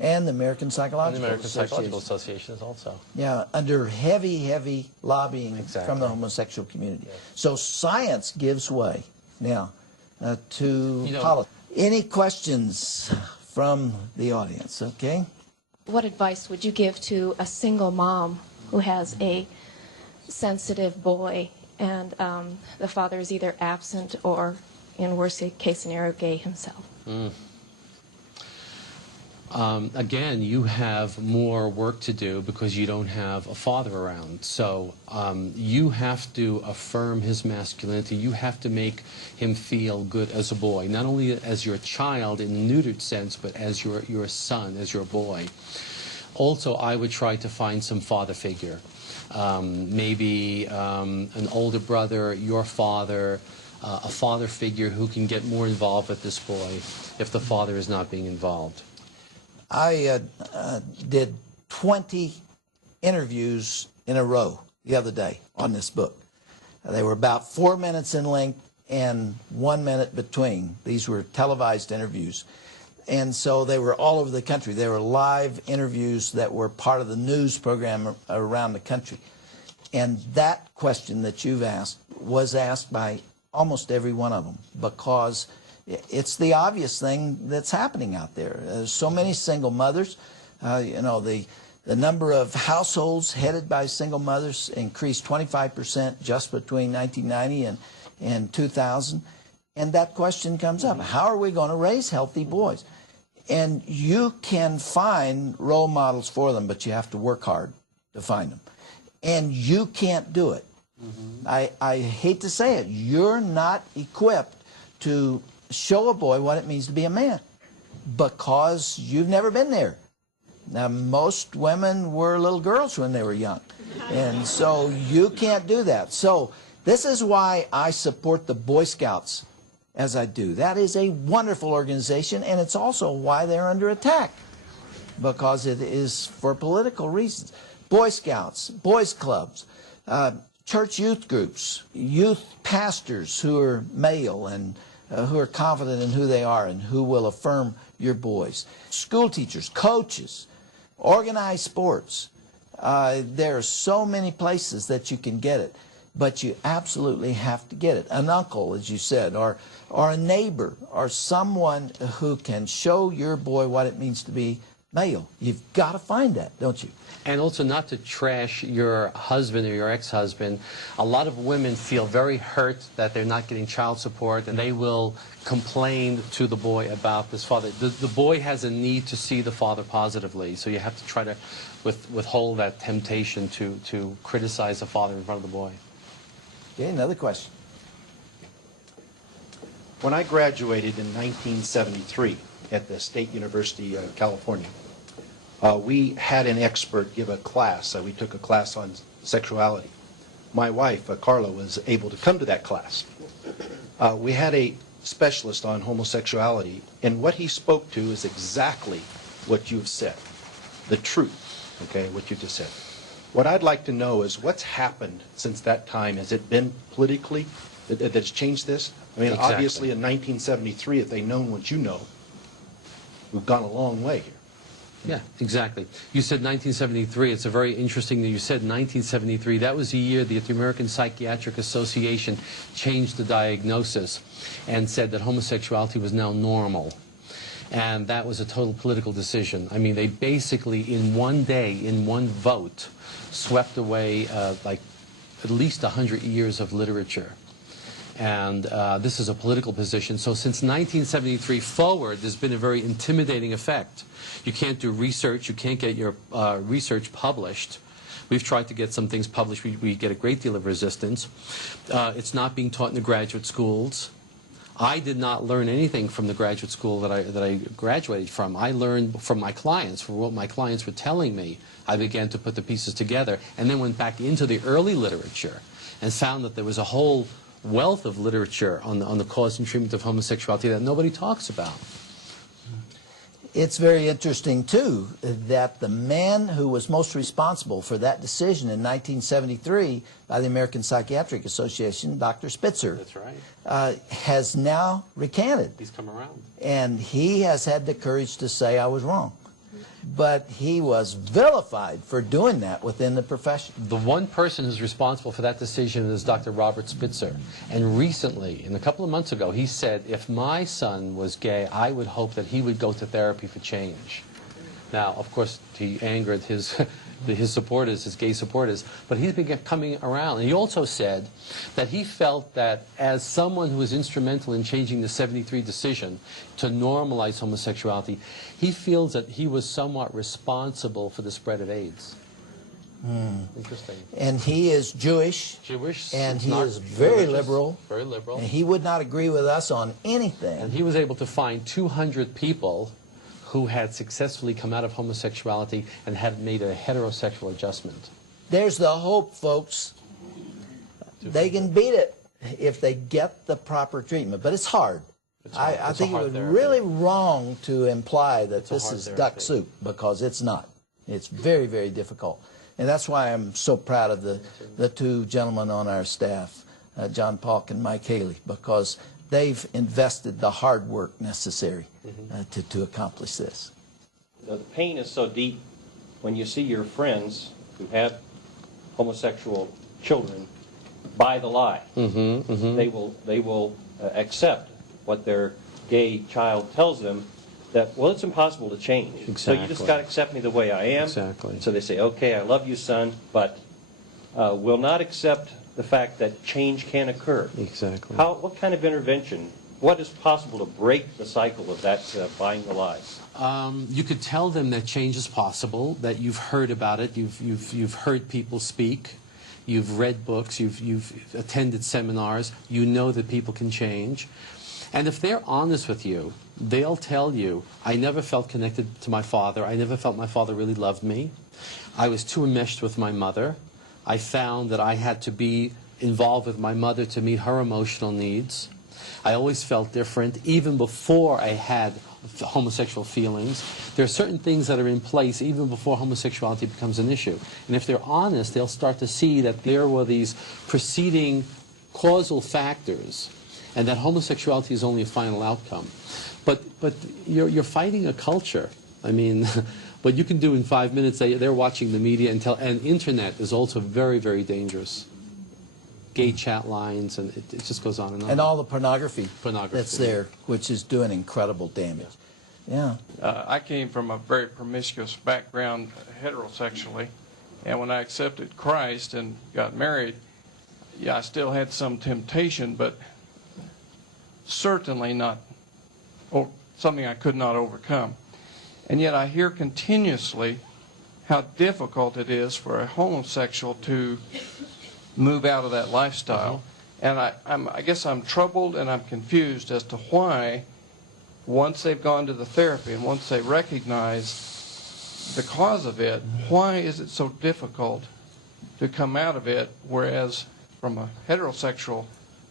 And the American Psychological Association is also. Yeah, under heavy lobbying from the homosexual community. Yes. So science gives way now to politics. Any questions from the audience, okay? What advice would you give to a single mom who has a sensitive boy and the father is either absent or, in worst case scenario, gay himself? Again, you have more work to do because you don't have a father around. So you have to affirm his masculinity. You have to make him feel good as a boy, not only as your child in the neutered sense, but as your son, as your boy. Also, I would try to find some father figure. Maybe an older brother, your father, a father figure who can get more involved with this boy if the father is not being involved. I did 20 interviews in a row the other day on this book. They were about 4 minutes in length and 1 minute between. These were televised interviews. And so they were all over the country. They were live interviews that were part of the news program around the country. And that question that you've asked was asked by almost every one of them, because it's the obvious thing that's happening out there. There's so many single mothers. You know, the number of households headed by single mothers increased 25% just between 1990 and 2000. And that question comes up. How are we going to raise healthy boys? And you can find role models for them, but you have to work hard to find them. And you can't do it. I hate to say it. You're not equipped to show a boy what it means to be a man because you've never been there. Now, most women were little girls when they were young, and so you can't do that. So this is why I support the Boy Scouts as I do. That is a wonderful organization, and it's also why they're under attack, because it is for political reasons. Boy Scouts, boys clubs, church youth groups, youth pastors who are male and who are confident in who they are and who will affirm your boys. School teachers, coaches, organized sports. There are so many places that you can get it, but you absolutely have to get it. An uncle, as you said, or a neighbor, or someone who can show your boy what it means to be male. You've got to find that, don't you? And also not to trash your husband or your ex-husband. A lot of women feel very hurt that they're not getting child support, and they will complain to the boy about this father. The boy has a need to see the father positively, so you have to try to withhold that temptation to criticize the father in front of the boy. Okay, another question. When I graduated in 1973 at the State University of California, we had an expert give a class. We took a class on sexuality. My wife, Carla, was able to come to that class. We had a specialist on homosexuality, and what he spoke to is exactly what you've said, the truth, okay, what you just said. What I'd like to know is what's happened since that time. Has it been politically that's changed this? I mean, Exactly. Obviously in 1973, if they'd known what you know, we've gone a long way here. Yeah, exactly. You said 1973. It's a very interesting that you said 1973. That was the year that the American Psychiatric Association changed the diagnosis and said that homosexuality was now normal. And that was a total political decision. I mean, they basically, in one day, in one vote, swept away like at least 100 years of literature. And this is a political position. So since 1973 forward, there's been a very intimidating effect. You can't do research. You can't get your research published. We've tried to get some things published. We get a great deal of resistance. It's not being taught in the graduate schools. I did not learn anything from the graduate school that I graduated from. I learned from my clients, from what my clients were telling me. I began to put the pieces together and then went back into the early literature and found that there was a whole wealth of literature on the cause and treatment of homosexuality that nobody talks about. It's very interesting, too, that the man who was most responsible for that decision in 1973 by the American Psychiatric Association, Dr. Spitzer, That's right. has now recanted. He's come around. And he has had the courage to say, I was wrong. But he was vilified for doing that within the profession. The one person who's responsible for that decision is Dr. Robert Spitzer. And recently, a couple of months ago, he said, if my son was gay, I would hope that he would go to therapy for change. Now, of course, he angered his supporters, his gay supporters, but he's been coming around. And he also said that he felt that as someone who was instrumental in changing the '73 decision to normalize homosexuality, he feels that he was somewhat responsible for the spread of AIDS. Interesting. And he is Jewish. And he is very liberal. Very liberal. And he would not agree with us on anything. And he was able to find 200 people who had successfully come out of homosexuality and had made a heterosexual adjustment. There's the hope, folks. They can beat it if they get the proper treatment. But it's hard. I think it would be really wrong to imply that this is duck soup, because it's not. It's very, very difficult. And that's why I'm so proud of the two gentlemen on our staff, John Paulk and Mike Haley, because they've invested the hard work necessary to accomplish this. The pain is so deep when you see your friends who have homosexual children buy the lie. They will accept what their gay child tells them, that, well, it's impossible to change. Exactly. So you just got to accept me the way I am. Exactly. So they say, okay, I love you, son, but will not accept the fact that change can occur. Exactly. What kind of intervention? What is possible to break the cycle of that buying the lies? You could tell them that change is possible, that you've heard about it, you've heard people speak, you've read books, you've attended seminars, you know that people can change. And if they're honest with you, they'll tell you, I never felt connected to my father, I never felt my father really loved me, I was too enmeshed with my mother, I found that I had to be involved with my mother to meet her emotional needs. I always felt different, even before I had homosexual feelings. There are certain things that are in place even before homosexuality becomes an issue. And if they're honest, they'll start to see that there were these preceding causal factors, and that homosexuality is only a final outcome. But you're fighting a culture. I mean, what you can do in 5 minutes, they're watching the media, and internet is also very, very dangerous. Gay chat lines, and it just goes on and on. And all the pornography that's there, which is doing incredible damage. Yeah. I came from a very promiscuous background heterosexually, and when I accepted Christ and got married, yeah, I still had some temptation, but certainly not something I could not overcome. And yet I hear continuously how difficult it is for a homosexual to move out of that lifestyle. And I guess I'm troubled and I'm confused as to why, once they've gone to the therapy and once they recognize the cause of it, why is it so difficult to come out of it, whereas from a heterosexual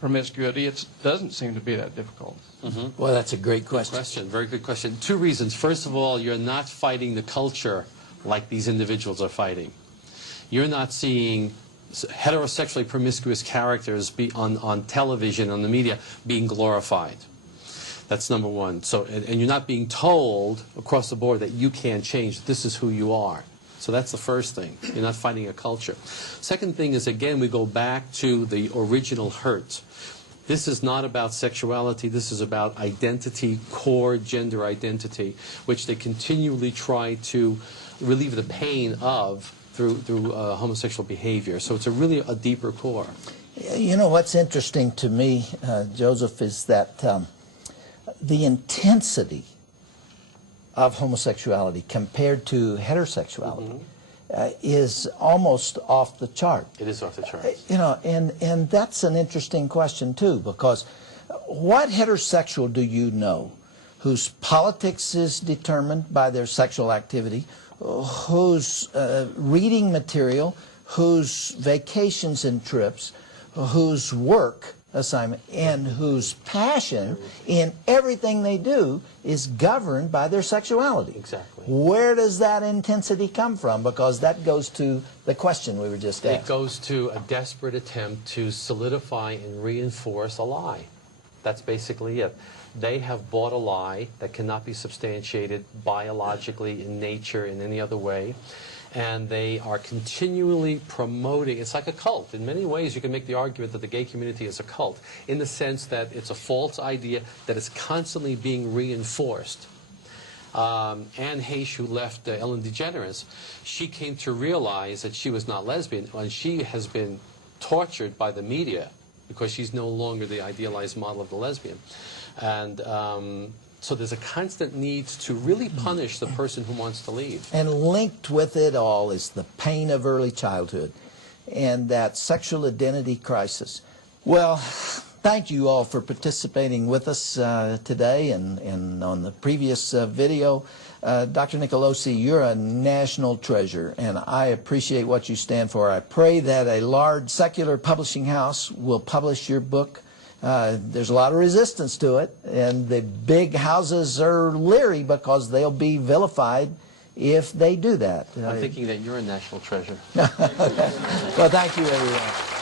promiscuity, it doesn't seem to be that difficult. Well, that's a great question. Very good question. Two reasons. First of all, you're not fighting the culture like these individuals are fighting. You're not seeing heterosexually promiscuous characters be on television, on the media, being glorified. That's number one. So, and you're not being told across the board that you can't change. This is who you are. So that's the first thing. You're not fighting a culture. Second thing is, again, we go back to the original hurt. This is not about sexuality. This is about identity, core gender identity, which they continually try to relieve the pain of through homosexual behavior. So it's really a deeper core. You know, what's interesting to me, Joseph, is that the intensity of homosexuality compared to heterosexuality is almost off the chart. It is off the charts. You know, and that's an interesting question too, because what heterosexual do you know whose politics is determined by their sexual activity, whose reading material, whose vacations and trips, whose work assignment and whose passion in everything they do is governed by their sexuality. Exactly. Where does that intensity come from? Because that goes to the question we were just asked. It goes to a desperate attempt to solidify and reinforce a lie. That's basically it. They have bought a lie that cannot be substantiated biologically, in nature, in any other way. And they are continually promoting, it's like a cult. In many ways, you can make the argument that the gay community is a cult, in the sense that it's a false idea that is constantly being reinforced. Anne Heche, who left Ellen DeGeneres, she came to realize that she was not lesbian, and she has been tortured by the media because she's no longer the idealized model of the lesbian. And so there's a constant need to really punish the person who wants to leave. And linked with it all is the pain of early childhood and that sexual identity crisis. Well, thank you all for participating with us today and on the previous video. Dr. Nicolosi, you're a national treasure, and I appreciate what you stand for. I pray that a large secular publishing house will publish your book. There's a lot of resistance to it, and the big houses are leery because they'll be vilified if they do that. I'm thinking that you're a national treasure. Well, thank you, everyone.